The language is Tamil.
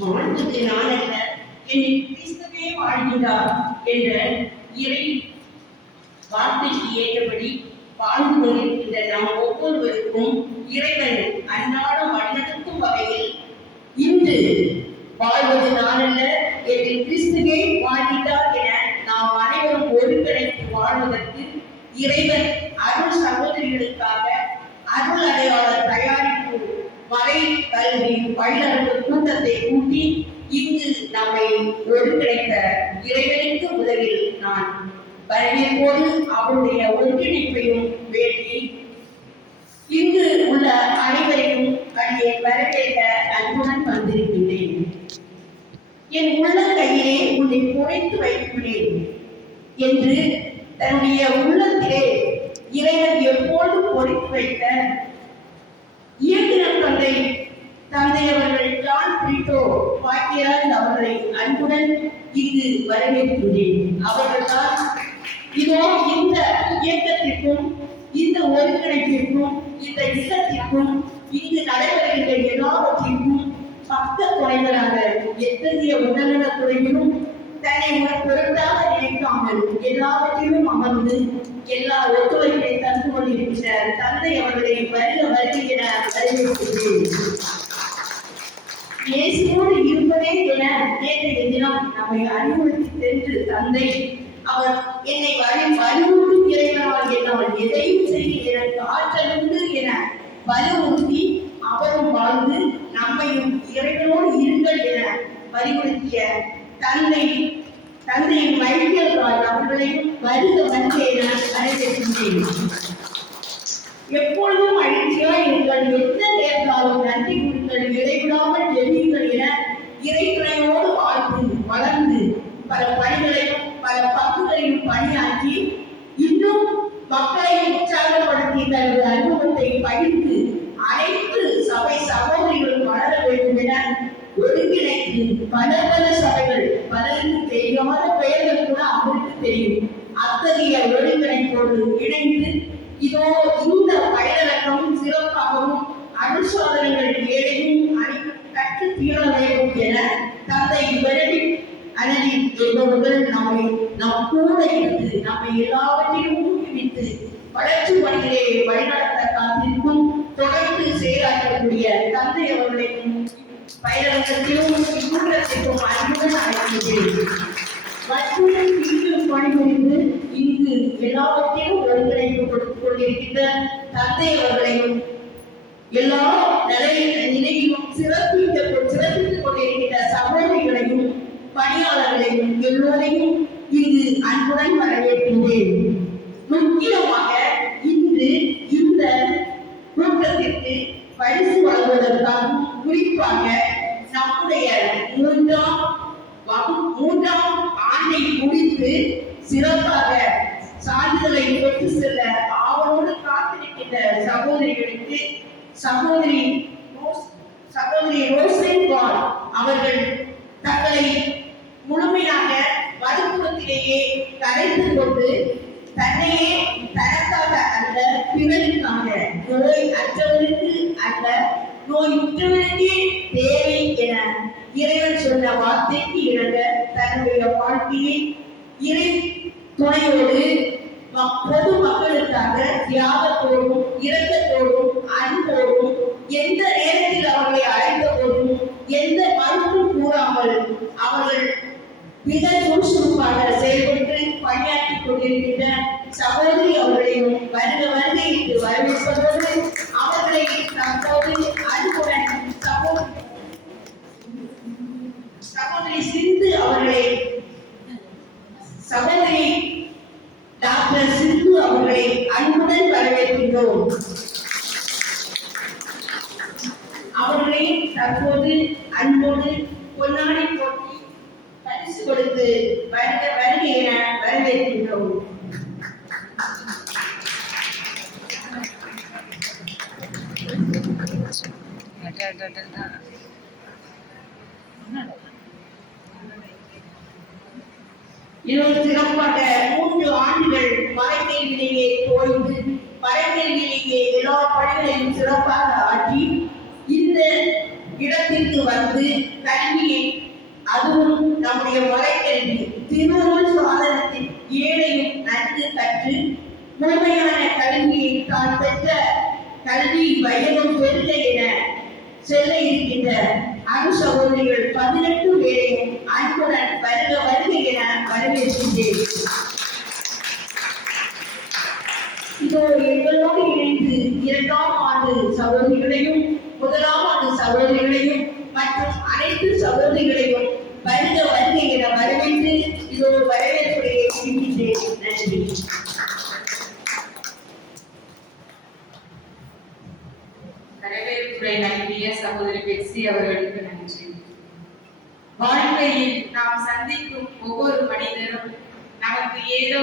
வாழ்ந்தது நான் அல்ல, என்னை கிறிஸ்துவே வாழ்கிறார் என்ற இறை வார்த்தைக்கு ஏற்றபடி வாழ்ந்து கொண்டிருக்கின்ற நாம் ஒவ்வொருவருக்கும் இறைவன் அன்றாடம் வழிநடத்தும் வகையில் இன்று வாழ்வது நான் அல்ல, என்னை கிறிஸ்துவே வாழ்கிறார் என நாம் அனைவரும் ஒருங்கிணைத்து வாழ்வதற்கு இறைவன் அருள் சகோதரிகளுக்காக அருள் அடையாளர் தயாரிப்பு மறை கல்வி பயிலர்கள் கூட்டத்தை கூட்டி இங்கு நம்மை ஒருங்கிணைத்த இறைவனுக்கு முதலில் நான் வரவேற்போடு அவருடைய ஒருங்கிணைப்பையும் வேண்டி இங்கு உள்ள அனைவரையும் அடியே வரவேற்க அன்புடன் வந்திருக்கின்றேன். என் உள்ளங்கையிலே உன்னை புதைத்து வைத்துள்ளேன் என்று தன்னுடைய உள்ளத்திலே இறைவன் எப்போதும் பொறித்து வைத்த இயக்குனர் தந்தை அவர்கள் ஜான் பிரிட்டோ பாக்கியராஜ் அவர்களை அன்புடன் இங்கு வரவேற்கின்றேன். அவர்கள்தான் இதோ இந்த இயக்கத்திற்கும் இந்த ஒருங்கிணைப்பிற்கும் இந்த இல்லத்திற்கும் இங்கு நடைபெறுகின்ற எல்லாவற்றிற்கும் பக்க துணைவராக எத்தகைய உடல்நல குறைவிலும் தன்னை ஒரு பொருட்டாக நினைக்காமல் எல்லாவற்றிலும் அமர்ந்து எல்லா ஒத்துழைப்பை தந்து கொண்டிருக்கிற தந்தை அவர்களை வருக என வரவேற்கிறேன். இயேசுவோடு இருப்பதே என நேற்றைய தினம் நம்மை அறிவுறுத்தி சென்று தந்தை அவர் என்னை வலியுறுத்தி இறைவனால் என்னால் எதையும் செய்ய எனக்கு ஆற்றல் உண்டு என வலியுறுத்தி அவரும் வாழ்ந்து நம்மையும் இறைவனோடு இருங்கள் என வலியுறுத்திய தந்தையின் மைக்கேல் ராஜ் அவர்களையும் வருக என வரவேற்கின்றேன். எப்பொழுதும் மகிழ்ச்சியாய் இருங்கள், எந்த நேர்ந்தாலும் நன்றி கூறுங்கள், இடைவிடாமல் எழுதுங்கள் என இறைத்துணையோடு வாழ்ந்து வளர்ந்து பல பணிகளையும் பல பங்குகளையும் பணியாற்றி இன்னும் மக்களை உற்சாகப்படுத்தி தனது அனுபவத்தை பகிர்ந்து அனைத்து சபை சகோதரிகளும் வளர வேண்டும் என ஒருங்கிணைத்து பல சபைகள் பலருக்கு தெரியாத பெயர்கள் கூட அவருக்கு தெரியும். அத்தகைய ஒருங்கிணைப்போடு இணைந்து இதோ இந்த பயிலரக்கம் சிறப்பாகவும் அனுசாதனங்கள் ஏழையும் அனைத்தும் கற்று தீர வேண்டும் என தந்தை அனலின் என்பவர்கள் நம் கூட இருந்து நம்மை எல்லாவற்றையும் ஊக்குவித்து வளர்ச்சி பணிகளை வழிநடத்த காத்திருக்கும் தொடர்ந்து செயலாற்றக்கூடிய தந்தை அவர்களையும் பயிலரங்கத்திலும் இக்கூட்டத்திற்கும் அன்புடன் அழைக்கின்றேன். மற்றும் இங்கு பணிபுரிந்து இங்கு எல்லாவற்றையும் ஒருங்கிணைப்பு கொடுத்துக் கொண்டிருக்கின்ற தந்தை அவர்களையும் எல்லா நிலையிலும் சிறப்பித்துக் கொண்டிருக்கின்ற சகோதரிகளையும் பணியாளர்களையும் எல்லோரையும் இங்கு அன்புடன் வரவேற்கின்றேன். முக்கியமாக இன்று இந்த கூட்டத்திற்கு பரிசு வழங்குவதற்காகவும் குறிப்பாக நம்முடைய மூன்றாம் ஆண்டை முடித்து சிறப்பாக சான்றிதழை பெற்று செல்ல ஆவலோடு காத்திருக்கின்ற சகோதரிகளுக்கு சகோதரி ரோசன் பால் அவர்கள் தங்களை முழுமையாக மருத்துவத்திலேயே கரைத்து கொண்டு தன்னையே தனக்காக அல்ல பிறருக்காக நோய் அற்றவருக்கு அல்ல நோய் உற்றவருக்கே தேவை என இறைவன் சொன்ன வார்த்தைக்கு இணங்க தன்னுடைய வாழ்க்கையை இறை துணையோடு பொது மக்களுக்காக தியாகத்தோடும் இரக்கத்தோடும் அன்போடும் எந்த நேரத்தில் அவர்களை அழைத்த போதும் எந்த மறுப்பும் கூறாமல் அவர்கள் மிக சுறுசுறுப்பாக செயல்பட்டு பணியாற்றிக் கொண்டிருக்கின்ற சகோதரி அவர்களையும் வருக என்று வரவேற்பதோடு அவர்களை தற்போது அன்புடன் சகோதரி சிந்து அவர்களை சகோதரி டாக்டர் சிந்து அவர்களை அன்புடன் வரவேற்கின்றோம். அவர்களை தற்போது அன்போடு பொன்னாடி போட்டி பரிசு கொடுத்து வருக என வரவேற்கின்றோம். இன்னொரு சிறப்பாக 3 ஆண்டுகள் மறைக்கல்வியிலேயே தோய்ந்து மறைக்கல்வியிலேயே எல்லா பணிகளையும் சிறப்பாக ஆற்றி இந்த இடத்திற்கு வந்து கல்வியை, அதுவும் நம்முடைய மறைக்கல்வி திருவள்ளுவர் சாதனத்தில் ஏழையும் நன்கு கற்று முழுமையான கல்வியை தான் பெற்ற கல்வி வயதும் பெருக என செல்ல இருக்கின்ற அணு சகோதரிகள் 18 பேரையும் அன்புடன் வருக வருக என வரவேற்கின்றேன். இதோ எங்களோடு இணைந்து 2ஆம் ஆண்டு சகோதரிகளையும் 1ஆம் ஆண்டு சகோதரிகளையும் மற்றும் அனைத்து சகோதரிகளையும் வருக வருக என வரவேற்று இதோ வரவேற்புரையை முடிக்கின்றேன். நன்றி. வரவேற்புரை நல்கிய சகோதரி பெக்ஸி அவர்களுக்கு நன்றி. வாழ்க்கையில் நாம் சந்திக்கும் ஒவ்வொரு மனிதரும் நமக்கு ஏதோ